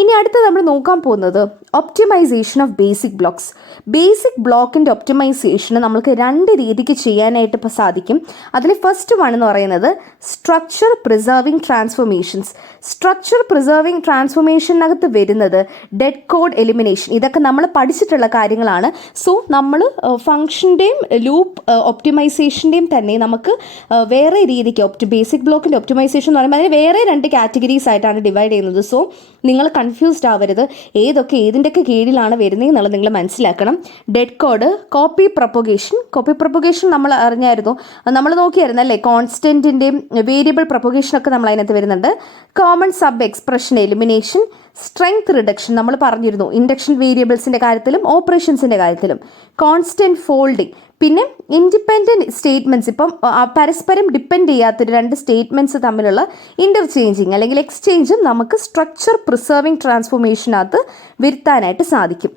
ഇനി അടുത്ത് നമ്മൾ നോക്കാൻ പോകുന്നത് optimisation of basic blocks. Basic ബ്ലോക്കിൻ്റെ ഒപ്റ്റിമൈസേഷന് നമുക്ക് രണ്ട് രീതിക്ക് ചെയ്യാനായിട്ട് ഇപ്പോൾ സാധിക്കും. അതിൽ ഫസ്റ്റ് വൺ എന്ന് പറയുന്നത് structure preserving transformations. Structure preserving ട്രാൻസ്ഫോർമേഷനകത്ത് വരുന്നത് ഡെഡ് കോഡ് എലിമിനേഷൻ. ഇതൊക്കെ നമ്മൾ പഠിച്ചിട്ടുള്ള കാര്യങ്ങളാണ്. സോ നമ്മൾ ഫംഗ്ഷൻ്റെയും ലൂപ്പ് ഒപ്റ്റിമൈസേഷൻ്റെയും തന്നെ നമുക്ക് വേറെ രീതിക്ക് ബേസിക് ബ്ലോക്കിൻ്റെ ഒപ്റ്റിമൈസേഷൻ എന്ന് പറയുമ്പോൾ അതിന് വേറെ രണ്ട് കാറ്റഗറീസ് ആയിട്ടാണ് ഡിവൈഡ് ചെയ്യുന്നത്. സോ നിങ്ങൾ കൺഫ്യൂസ്ഡ് ആവരുത്, ഏതിൻ്റെയൊക്കെ കീഴിലാണ് വരുന്നത് എന്നുള്ളത് നിങ്ങൾ മനസ്സിലാക്കണം. ഡെഡ് കോഡ്, കോപ്പി പ്രൊപ്പഗേഷൻ നമ്മൾ അറിഞ്ഞായിരുന്നു, നമ്മൾ നോക്കിയായിരുന്നു അല്ലേ. കോൺസ്റ്റൻറ്റിൻ്റെയും വേരിയബിൾ പ്രൊപ്പഗേഷനൊക്കെ നമ്മൾ അതിനകത്ത് വരുന്നുണ്ട്. Common sub expression elimination, strength reduction നമ്മൾ പറഞ്ഞിരുന്നു ഇൻഡക്ഷൻ വേരിയബിൾസിൻ്റെ കാര്യത്തിലും ഓപ്പറേഷൻസിൻ്റെ കാര്യത്തിലും. കോൺസ്റ്റൻറ്റ് ഫോൾഡിങ്, പിന്നെ ഇൻഡിപെൻഡൻറ്റ് സ്റ്റേറ്റ്മെൻറ്റ്സ്, ഇപ്പം പരസ്പരം ഡിപ്പെൻഡ് ചെയ്യാത്തൊരു രണ്ട് സ്റ്റേറ്റ്മെൻറ്റ്സ് തമ്മിലുള്ള ഇൻ്റർചേഞ്ചിങ് അല്ലെങ്കിൽ എക്സ്ചേഞ്ചും നമുക്ക് സ്ട്രക്ചർ പ്രിസർവിങ് ട്രാൻസ്ഫോർമേഷനകത്ത് വരുത്താനായിട്ട് സാധിക്കും.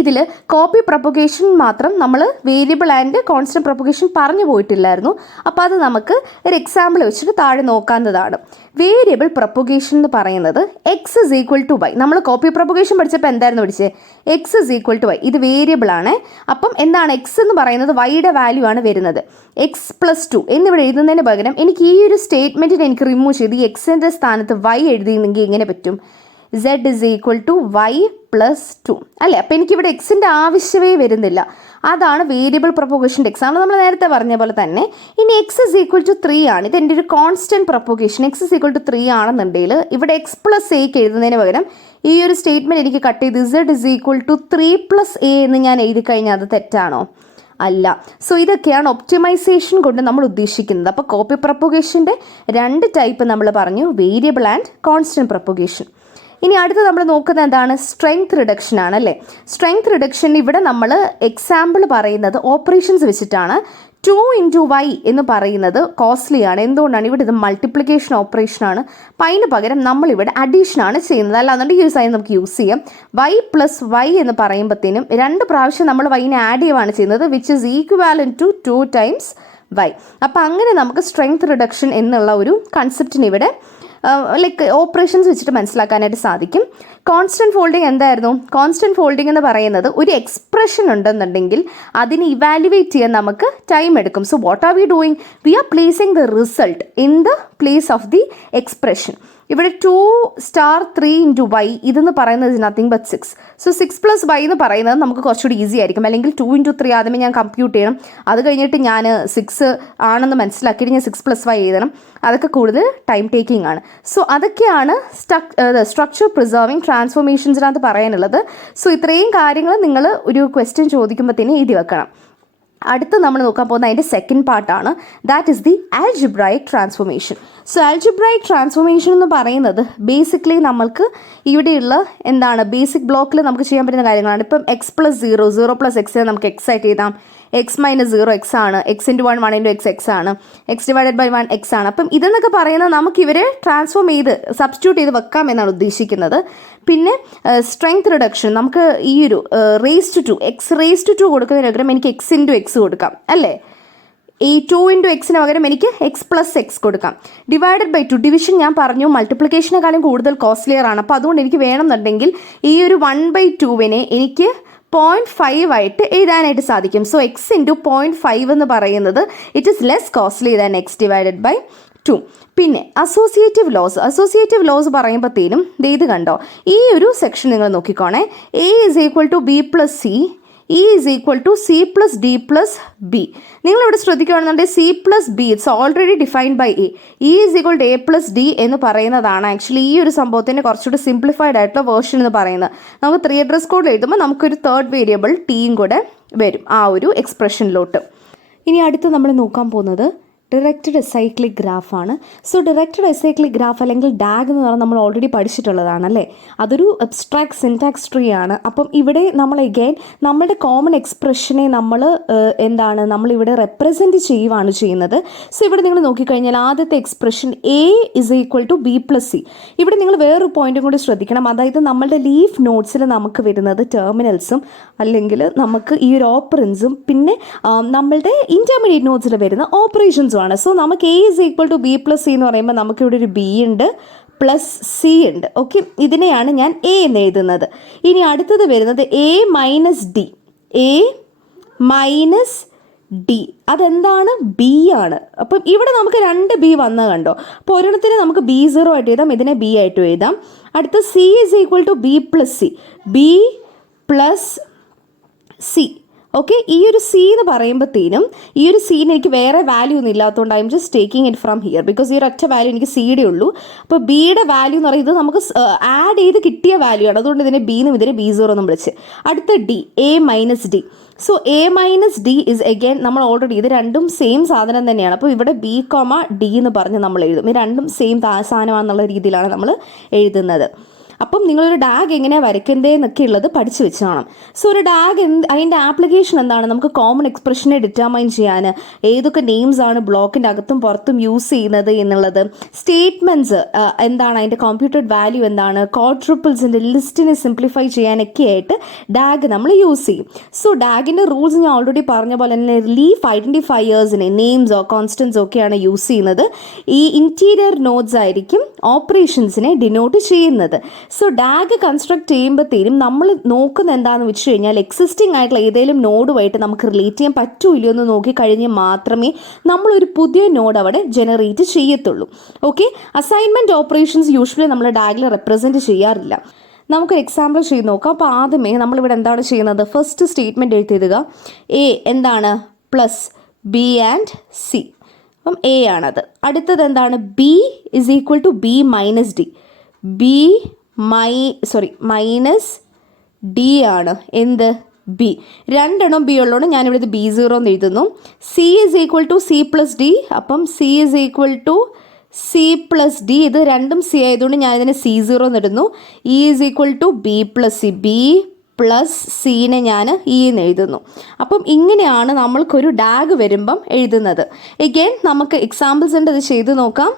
ഇതിൽ കോപ്പി പ്രൊപ്പഗേഷൻ മാത്രം നമ്മൾ വേരിയബിൾ ആൻഡ് കോൺസ്റ്റൻറ്റ് പ്രൊപ്പഗേഷൻ പറഞ്ഞു പോയിട്ടില്ലായിരുന്നു. അപ്പോൾ അത് നമുക്ക് ഒരു എക്സാമ്പിൾ വെച്ചിട്ട് താഴെ നോക്കാവുന്നതാണ്. വേരിയബിൾ പ്രൊപ്പഗേഷൻ എന്ന് പറയുന്നത് x is equal to y. നമ്മൾ കോപ്പി പ്രൊപ്പഗേഷൻ പഠിച്ചപ്പോൾ എന്തായിരുന്നു പഠിച്ചത്? X is equal to y. ഇത് വേരിയബിൾ ആണ്. അപ്പം എന്താണ് എക്സ് എന്ന് പറയുന്നത്? വൈയുടെ വാല്യൂ ആണ് വരുന്നത്. എക്സ് പ്ലസ് 2 എന്നിവിടെ എഴുതുന്നതിന് പകരം എനിക്ക് ഈ ഒരു സ്റ്റേറ്റ്മെൻറ്റിന് എനിക്ക് റിമൂവ് ചെയ്ത് ഈ എക്സിൻ്റെ സ്ഥാനത്ത് വൈ എഴുതിയെങ്കിൽ എങ്ങനെ പറ്റും? z is equal to y plus 2 അല്ലേ. അപ്പോൾ എനിക്കിവിടെ എക്സിൻ്റെ ആവശ്യമേ വരുന്നില്ല. അതാണ് വേരിയബിൾ പ്രൊപ്പഗേഷൻ്റെ എക്സാമ്പിൾ നമ്മൾ നേരത്തെ പറഞ്ഞ പോലെ തന്നെ. ഇനി എക്സ് ഇസ് ഈക്വൽ ടു 3 ആണ്. ഇത് എൻ്റെ ഒരു constant propagation. X is equal to 3 ആണെന്നുണ്ടെങ്കിൽ ഇവിടെ എക്സ് പ്ലസ് എക്ക് എഴുതുന്നതിന് പകരം ഈ ഒരു സ്റ്റേറ്റ്മെൻറ്റ് എനിക്ക് കട്ട് ചെയ്ത് z is equal to 3 plus a എന്ന് ഞാൻ എഴുതി കഴിഞ്ഞാൽ അത് തെറ്റാണോ? അല്ല. സോ ഇതൊക്കെയാണ് ഒപ്റ്റിമൈസേഷൻ കൊണ്ട് നമ്മൾ ഉദ്ദേശിക്കുന്നത്. അപ്പോൾ കോപ്പി പ്രൊപ്പഗേഷൻ്റെ രണ്ട് ടൈപ്പ് നമ്മൾ പറഞ്ഞു, വേരിയബിൾ ആൻഡ് കോൺസ്റ്റൻറ്റ് പ്രൊപ്പഗേഷൻ. ഇനി അടുത്ത് നമ്മൾ നോക്കുന്നത് എന്താണ്? സ്ട്രെങ്ത് റിഡക്ഷൻ ആണ് അല്ലേ. സ്ട്രെങ്ത് റിഡക്ഷൻ ഇവിടെ നമ്മൾ എക്സാമ്പിൾ പറയുന്നത് ഓപ്പറേഷൻസ് വെച്ചിട്ടാണ്. 2 ഇൻറ്റു വൈ എന്ന് പറയുന്നത് കോസ്റ്റ്ലി ആണ്. എന്തുകൊണ്ടാണ്? ഇവിടെ ഇത് മൾട്ടിപ്ലിക്കേഷൻ ഓപ്പറേഷനാണ്. അപ്പം അതിന് പകരം നമ്മളിവിടെ അഡീഷനാണ് ചെയ്യുന്നത്. അല്ലാന്നുണ്ടെങ്കിൽ ഈ ഒരു സൈൻ നമുക്ക് യൂസ് ചെയ്യാം. വൈ പ്ലസ് വൈ എന്ന് പറയുമ്പോഴത്തേനും 2 പ്രാവശ്യം നമ്മൾ വൈനെ ആഡ് ചെയ്യുകയാണ് ചെയ്യുന്നത്, which is equal to 2 times Y. അപ്പോൾ അങ്ങനെ നമുക്ക് സ്ട്രെങ്ത് റിഡക്ഷൻ എന്നുള്ള ഒരു കൺസെപ്റ്റിന് ഇവിടെ ലൈക്ക് ഓപ്പറേഷൻസ് വെച്ചിട്ട് മനസ്സിലാക്കാനായിട്ട് സാധിക്കും. കോൺസ്റ്റൻറ്റ് ഫോൾഡിങ് എന്തായിരുന്നു? കോൺസ്റ്റൻറ്റ് ഫോൾഡിങ് എന്ന് പറയുന്നത് ഒരു എക്സ്പ്രഷൻ ഉണ്ടെന്നുണ്ടെങ്കിൽ അതിനെ ഇവാലുവേറ്റ് ചെയ്യാൻ നമുക്ക് ടൈം എടുക്കും. So what are we doing? We are placing the result in the place of the expression. ഇവിടെ 2 സ്റ്റാർ 3 ഇൻറ്റു വൈ ഇതെന്ന് പറയുന്നത് is nothing but 6. So 6 plus y എന്ന് പറയുന്നത് നമുക്ക് കുറച്ചുകൂടി ഈസി ആയിരിക്കും. അല്ലെങ്കിൽ 2 ഇൻറ്റു 3 ആദ്യമേ ഞാൻ കമ്പ്യൂട്ട് ചെയ്യണം, അത് കഴിഞ്ഞിട്ട് ഞാൻ 6 ആണെന്ന് മനസ്സിലാക്കിയിട്ട് ഞാൻ 6 പ്ലസ് വൈ എഴുതണം. അതൊക്കെ കൂടുതൽ ടൈം ടേക്കിംഗ് ആണ്. സോ അതൊക്കെയാണ് സ്ട്രക്ചർ പ്രിസർവിങ് ട്രാൻസ്ഫോർമേഷൻസിനകത്ത് പറയാനുള്ളത്. സോ ഇത്രയും കാര്യങ്ങൾ നിങ്ങൾ ഒരു ക്വസ്റ്റ്യൻ ചോദിക്കുമ്പോഴത്തേനും എഴുതി വെക്കണം. അടുത്ത് നമ്മൾ നോക്കാൻ പോകുന്ന അതിൻ്റെ സെക്കൻഡ് പാർട്ടാണ്. That is the algebraic transformation. So algebraic transformation എന്ന് പറയുന്നത് ബേസിക്കലി നമ്മൾക്ക് ഇവിടെയുള്ള എന്താണ് ബേസിക് ബ്ലോക്കിൽ നമുക്ക് ചെയ്യാൻ പറ്റുന്ന കാര്യങ്ങളാണ്. ഇപ്പം എക്സ് പ്ലസ് 0 പ്ലസ് എക്സിനെ നമുക്ക് എക്സ് ആയിട്ട് എഴുതാം. എക്സ് മൈനസ് 0 എക്സ് ആണ്. എക്സ് ഇൻറ്റു 1 ഇൻറ്റു എക്സ് ആണ്. എക്സ് ഡിവൈഡഡ് ബൈ 1 എക്സ് ആണ്. അപ്പം ഇതെന്നൊക്കെ പറയുന്നത് നമുക്ക് ഇവരെ ട്രാൻസ്ഫോം ചെയ്ത് സബ്സ്റ്റിറ്റ്യൂട്ട് ചെയ്ത് വെക്കാം എന്നാണ് ഉദ്ദേശിക്കുന്നത്. പിന്നെ സ്ട്രെങ്ത് റിഡക്ഷൻ, നമുക്ക് ഈ ഒരു raise to 2 x raise to 2 കൊടുക്കുന്നതിന് പകരം എനിക്ക് എക്സ് ഇൻറ്റു എക്സ് കൊടുക്കാം അല്ലേ. ഈ 2 ഇൻറ്റു എക്സിന് പകരം എനിക്ക് എക്സ് പ്ലസ് എക്സ് കൊടുക്കാം. ഡിവൈഡഡ് ബൈ 2 ഡിവിഷൻ ഞാൻ പറഞ്ഞു മൾട്ടിപ്ലിക്കേഷനെക്കാളും കൂടുതൽ കോസ്റ്റ്ലിയർ ആണ്. അപ്പോൾ അതുകൊണ്ട് എനിക്ക് വേണമെന്നുണ്ടെങ്കിൽ ഈ ഒരു 1/2 എനിക്ക് 0.5 ആയിട്ട് എഴുതാനായിട്ട് സാധിക്കും. സോ എക്സ് ഇൻറ്റു 0.5 എന്ന് പറയുന്നത് it is less costly than x divided by 2. പിന്നെ അസോസിയേറ്റീവ് ലോസ് പറയുമ്പോഴത്തേനും ഇത് കണ്ടോ, ഈ ഒരു സെക്ഷൻ നിങ്ങൾ നോക്കിക്കോണേ. A is equal to B plus C, E is equal to C plus D plus B. നിങ്ങളിവിടെ ശ്രദ്ധിക്കുകയാണെന്നുണ്ടെങ്കിൽ C plus B it's already defined by A. E is equal to A plus D എന്ന് പറയുന്നതാണ് actually ഈ ഒരു സംഭവത്തിൻ്റെ കുറച്ചുകൂടി simplified ആയിട്ടുള്ള version എന്ന് പറയുന്നത്. നമുക്ക് 3 അഡ്രസ് കോഡ് എഴുതുമ്പോൾ നമുക്കൊരു തേർഡ് വേരിയബിൾ ടിയും കൂടെ വരും ആ ഒരു എക്സ്പ്രഷനിലോട്ട്. ഇനി അടുത്ത് നമ്മൾ നോക്കാൻ പോകുന്നത് ഡിറക്റ്റഡ് അസൈക്ലിക് ഗ്രാഫാണ്. സോ ഡിറക്റ്റഡ് അസൈക്ലിക് ഗ്രാഫ് അല്ലെങ്കിൽ ഡാഗ് എന്ന് പറഞ്ഞാൽ നമ്മൾ ഓൾറെഡി പഠിച്ചിട്ടുള്ളതാണ് അല്ലേ. അതൊരു അബ്സ്ട്രാക്ട് സിൻടാക്സ് ട്രീ ആണ്. അപ്പം ഇവിടെ നമ്മൾ എഗെയിൻ നമ്മളുടെ കോമൺ എക്സ്പ്രഷനെ നമ്മളിവിടെ റെപ്രസെൻറ്റ് ചെയ്യുകയാണ് ചെയ്യുന്നത്. സോ ഇവിടെ നിങ്ങൾ നോക്കിക്കഴിഞ്ഞാൽ ആദ്യത്തെ expression a is equal to B plus c. ഇവിടെ നിങ്ങൾ വേറൊരു പോയിന്റും കൂടി ശ്രദ്ധിക്കണം. അതായത് നമ്മളുടെ ലീഫ് നോട്ട്സിൽ നമുക്ക് വരുന്നത് ടെർമിനൽസും അല്ലെങ്കിൽ നമുക്ക് ഈ ഒരു ഓപ്പറൻസും പിന്നെ നമ്മളുടെ ഇൻ്റർമീഡിയറ്റ് നോട്ട്സിൽ വരുന്ന ഓപ്പറേഷൻസും ആണ്. സോ നമുക്ക് a is equal to B plus c എന്ന് പറയുമ്പോൾ നമുക്കിവിടെ ഒരു ബി ഉണ്ട് പ്ലസ് സി ഉണ്ട്. ഓക്കെ, ഇതിനെയാണ് ഞാൻ എ എന്ന് എഴുതുന്നത്. ഇനി അടുത്തത് വരുന്നത് A minus D. A minus D അതെന്താണ്? ബി ആണ്. അപ്പം ഇവിടെ നമുക്ക് 2 ബി വന്ന കണ്ടോ. അപ്പോൾ ഒരെണ്ണത്തിന് നമുക്ക് B0 ആയിട്ട് എഴുതാം, ഇതിനെ ബി ആയിട്ട് എഴുതാം. അടുത്ത c is equal to B plus C. B plus c. Okay, ഈ ഒരു സി എന്ന് പറയുമ്പോഴത്തേനും ഈ ഒരു സീന് എനിക്ക് വേറെ വാല്യൂ ഒന്നും ഇല്ലാത്തതുകൊണ്ട് I am just taking it from here because ഈ ഒരു ഒറ്റ വാല്യൂ എനിക്ക് സിയുടെ ഉള്ളൂ. അപ്പോൾ ബിയുടെ വാല്യൂ എന്ന് പറയുന്നത് നമുക്ക് ആഡ് ചെയ്ത് കിട്ടിയ വാല്യൂ ആണ്, അതുകൊണ്ട് ഇതിനെ ബി എന്നും ഇതിനെ B0 എന്നും വിളിച്ച്. അടുത്ത D, A minus d. So A minus D is again നമ്മൾ ഓൾറെഡി ഇത് രണ്ടും സെയിം സാധനം തന്നെയാണ്. അപ്പോൾ ഇവിടെ ബി കോമ ഡി എന്ന് പറഞ്ഞ് നമ്മൾ എഴുതും. ഈ രണ്ടും സെയിം സാധനമാണെന്നുള്ള രീതിയിലാണ് നമ്മൾ എഴുതുന്നത്. അപ്പം നിങ്ങളൊരു ഡാഗ് എങ്ങനെയാണ് വരയ്ക്കേണ്ടതെന്നൊക്കെ ഉള്ളത് പഠിച്ചു വെച്ച് കാണാം. സോ ഒരു ഡാഗ് അതിൻ്റെ ആപ്ലിക്കേഷൻ എന്താണ്? നമുക്ക് കോമൺ എക്സ്പ്രഷനെ ഡിറ്റർമൈൻ ചെയ്യാൻ ഏതൊക്കെ നെയിംസ് ആണ് ബ്ലോക്കിൻ്റെ അകത്തും പുറത്തും യൂസ് ചെയ്യുന്നത് എന്നുള്ളത്, സ്റ്റേറ്റ്മെൻറ്റ്സ് എന്താണ്, അതിൻ്റെ കോമ്പ്യൂട്ടഡ് വാല്യൂ എന്താണ്, ക്വാഡ്രപ്പിൾസിൻ്റെ ലിസ്റ്റിനെ സിംപ്ലിഫൈ ചെയ്യാനൊക്കെ ആയിട്ട് ഡാഗ് നമ്മൾ യൂസ് ചെയ്യും. സോ ഡാഗിൻ്റെ റൂൾസ് ഞാൻ ഓൾറെഡി പറഞ്ഞ പോലെ തന്നെ ലീഫ് ഐഡൻറ്റിഫയേഴ്സിനെ നെയിംസോ കോൺസ്റ്റൻസോ ഒക്കെയാണ് യൂസ് ചെയ്യുന്നത്. ഈ ഇൻറ്റീരിയർ നോഡ്സ് ആയിരിക്കും ഓപ്പറേഷൻസിനെ ഡിനോട്ട് ചെയ്യുന്നത്. സോ ഡാഗ് കൺസ്ട്രക്ട് ചെയ്യുമ്പോഴത്തേനും നമ്മൾ നോക്കുന്ന എന്താണെന്ന് വെച്ച് കഴിഞ്ഞാൽ എക്സിസ്റ്റിംഗ് ആയിട്ടുള്ള ഏതെങ്കിലും നോഡുമായിട്ട് നമുക്ക് റിലേറ്റ് ചെയ്യാൻ പറ്റൂല്ലയോ എന്ന് നോക്കിക്കഴിഞ്ഞ് മാത്രമേ നമ്മളൊരു പുതിയ നോഡ് അവിടെ ജനറേറ്റ് ചെയ്യത്തുള്ളൂ. ഓക്കെ, അസൈൻമെൻറ്റ് ഓപ്പറേഷൻസ് യൂഷ്വലി നമ്മൾ ഡാഗിൽ റെപ്രസെൻറ്റ് ചെയ്യാറില്ല. നമുക്കൊരു എക്സാമ്പിൾ ചെയ്ത് നോക്കാം. അപ്പോൾ ആദ്യമേ നമ്മളിവിടെ എന്താണ് ചെയ്യുന്നത്? ഫസ്റ്റ് സ്റ്റേറ്റ്മെൻറ്റ് എഴുതിയിടുക. എ എന്താണ്? Plus B and C. അപ്പം എ ആണത്. അടുത്തത് എന്താണ്? B is equal to B minus D. B minus D ആണ് എന്ത്? ബി. രണ്ടെണ്ണം ബി ഉള്ളതുകൊണ്ട് ഞാനിവിടെ ഇത് B0 എന്ന് എഴുതുന്നു. C is equal to C plus D. അപ്പം C is equal to C plus D. ഇത് രണ്ടും സി ആയതുകൊണ്ട് ഞാൻ ഇതിനെ C0 എന്ന് ഇടുന്നു. E is equal to B plus C. B plus സീനെ ഞാൻ ഇ എന്ന് എഴുതുന്നു. അപ്പം ഇങ്ങനെയാണ് നമ്മൾക്കൊരു ഡാഗ് വരുമ്പം എഴുതുന്നത്. എഗെയിൻ നമുക്ക് എക്സാമ്പിൾസ് ഉണ്ട്, അത് ചെയ്ത് നോക്കാം.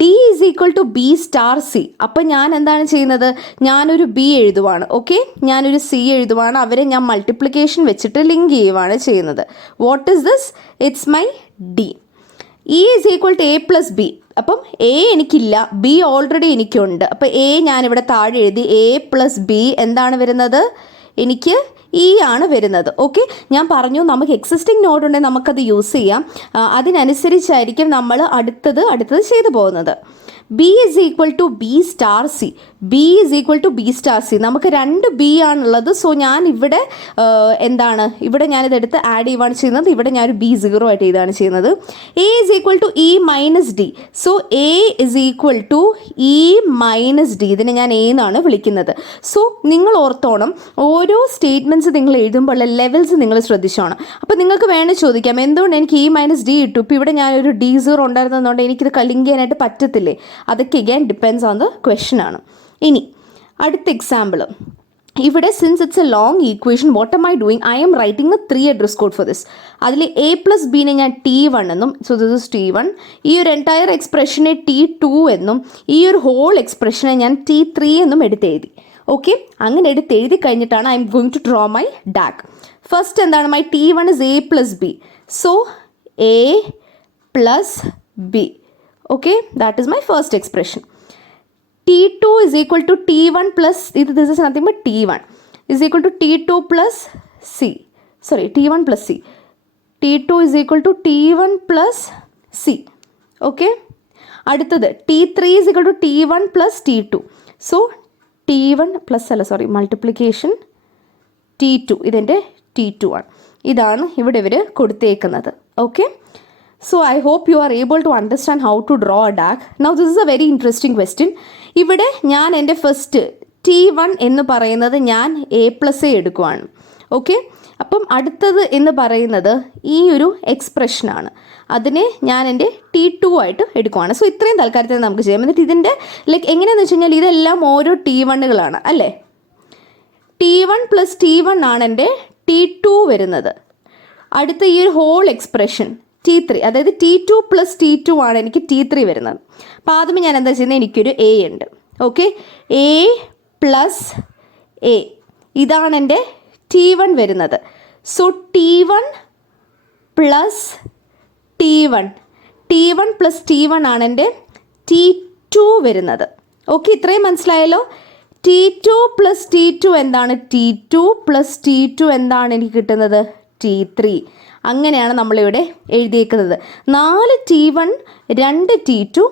D is equal to b star c. അപ്പം ഞാൻ എന്താണ് ചെയ്യുന്നത്? ഞാനൊരു ബി എഴുതുവാണ്. ഓക്കെ, ഞാനൊരു സി എഴുതുവാണ്. അവരെ ഞാൻ മൾട്ടിപ്ലിക്കേഷൻ വെച്ചിട്ട് ലിങ്ക് ചെയ്യുവാണ് ചെയ്യുന്നത്. What is this? It's my d. E is equal to A plus b. അപ്പം എ എനിക്കില്ല, ബി ഓൾറെഡി എനിക്കുണ്ട്. അപ്പം എ ഞാനിവിടെ താഴെ എഴുതി. എ പ്ലസ് ബി എന്താണ് വരുന്നത്? എനിക്ക് ഇ ആണ് വരുന്നത്. ഓക്കെ, ഞാൻ പറഞ്ഞു നമുക്ക് എക്സിസ്റ്റിംഗ് നോഡ് ഉണ്ടെങ്കിൽ നമുക്കത് യൂസ് ചെയ്യാം. അതിനനുസരിച്ചായിരിക്കും നമ്മൾ അടുത്തത് ചെയ്തു പോകുന്നത്. B is equal to b star c. B is equal to b star c. നമുക്ക് 2 ബി ആണുള്ളത്. സോ ഞാൻ ഇവിടെ ഇവിടെ ഞാനിതെടുത്ത് ആഡ് ചെയ്യുകയാണ് ചെയ്യുന്നത്. ഇവിടെ ഞാനൊരു B0 ആയിട്ട് ഇതാണ് ചെയ്യുന്നത്. A is equal to e minus d. So a is equal to e minus d. ഇതിനെ ഞാൻ എ എന്നാണ് വിളിക്കുന്നത്. സോ നിങ്ങൾ ഓർത്തോണം, ഓരോ സ്റ്റേറ്റ്മെൻറ്റ്സ് നിങ്ങൾ എഴുതുമ്പോൾ ലെവൽസ് നിങ്ങൾ ശ്രദ്ധിച്ചോണം. അപ്പോൾ നിങ്ങൾക്ക് വേണമെങ്കിൽ ചോദിക്കാം, എന്തുകൊണ്ട് എനിക്ക് ഇ മൈനസ് ഡി ഇട്ടു? ഇപ്പോൾ ഇവിടെ ഞാനൊരു D0 ഉണ്ടായിരുന്നതുകൊണ്ട് എനിക്കിത് ലിങ്ക് ചെയ്യാനായിട്ട് പറ്റത്തില്ലേ? അതൊക്കെ again depends on the question ആണ്. ഇനി അടുത്ത എക്സാമ്പിൾ. ഇവിടെ since it's A long equation, what M I doing? I M writing A 3 address code for this. അതിൽ എ പ്ലസ് ബിനെ ഞാൻ T1 എന്നും, സോ ദിസ് ഇസ് T1. ഈ ഒരു എൻറ്റയർ എക്സ്പ്രഷനെ T2 എന്നും, ഈ ഒരു ഹോൾ എക്സ്പ്രഷനെ ഞാൻ T3 എന്നും എടുത്തെഴുതി. ഓക്കെ, അങ്ങനെ എടുത്തെഴുതി കഴിഞ്ഞിട്ടാണ് I am going to draw my dog. First എന്താണ്? My T1 is a plus b. So a plus b. Okay, that is my first expression. T2 is equal to T1 plus, this is nothing but T1 is equal to T2 plus C. Sorry, T1 plus C. T2 is equal to T1 plus C. Okay. അടുത്തത് T3 is equal to T1 plus T2. So T1 plus multiplication T2. ഇതിൻ്റെ T2 ആണ്. ഇതാണ് ഇവിടെ ഇവർ കൊടുത്തേക്കുന്നത്. Okay, so I hope you are able to understand how to draw a DAG. Now this is a very interesting question. ഇവിടെ ഞാൻ എൻ്റെ first T1 എന്ന് പറയുന്നത് ഞാൻ A plus A എടുക്കുവാണ്. ഓക്കെ, അപ്പം അടുത്തത് എന്ന് പറയുന്നത് ഈ ഒരു എക്സ്പ്രഷനാണ്. അതിനെ ഞാൻ എൻ്റെ T2 ആയിട്ട് എടുക്കുവാണ്. സോ ഇത്രയും തൽക്കാലത്തിൽ നമുക്ക് ചെയ്യാം. എന്നിട്ട് ഇതിൻ്റെ എങ്ങനെയാണെന്ന് വെച്ച് കഴിഞ്ഞാൽ ഇതെല്ലാം ഓരോ T1കളാണ് അല്ലേ. T1 plus T1 ആണ് എൻ്റെ T2 വരുന്നത്. അടുത്ത ഈ ഒരു ഹോൾ എക്സ്പ്രഷൻ T3, അതായത് T2 പ്ലസ് T2 ആണ് എനിക്ക് T3 വരുന്നത്. അപ്പോൾ ആദ്യമേ ഞാൻ എന്താ ചെയ്യുന്നത്? എനിക്കൊരു എ ഉണ്ട്. ഓക്കെ, എ പ്ലസ് എ, ഇതാണ് എൻ്റെ T1 വരുന്നത്. So T1 plus T1 plus T1 ആണ് എൻ്റെ T2 വരുന്നത്. ഓക്കെ, ഇത്രയും മനസ്സിലായല്ലോ. T2 പ്ലസ് T2 എന്താണ്? T2 പ്ലസ് T2 എന്താണ് എനിക്ക് കിട്ടുന്നത്? T3. അങ്ങനെയാണ് നമ്മളിവിടെ എഴുതിയേക്കുന്നത്. 4 T1, 2 T2,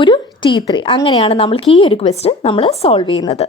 ഒരു T3. അങ്ങനെയാണ് നമ്മൾക്ക് ഈ ഒരു ക്വസ്റ്റ്യൻ നമ്മൾ സോൾവ് ചെയ്യുന്നത്.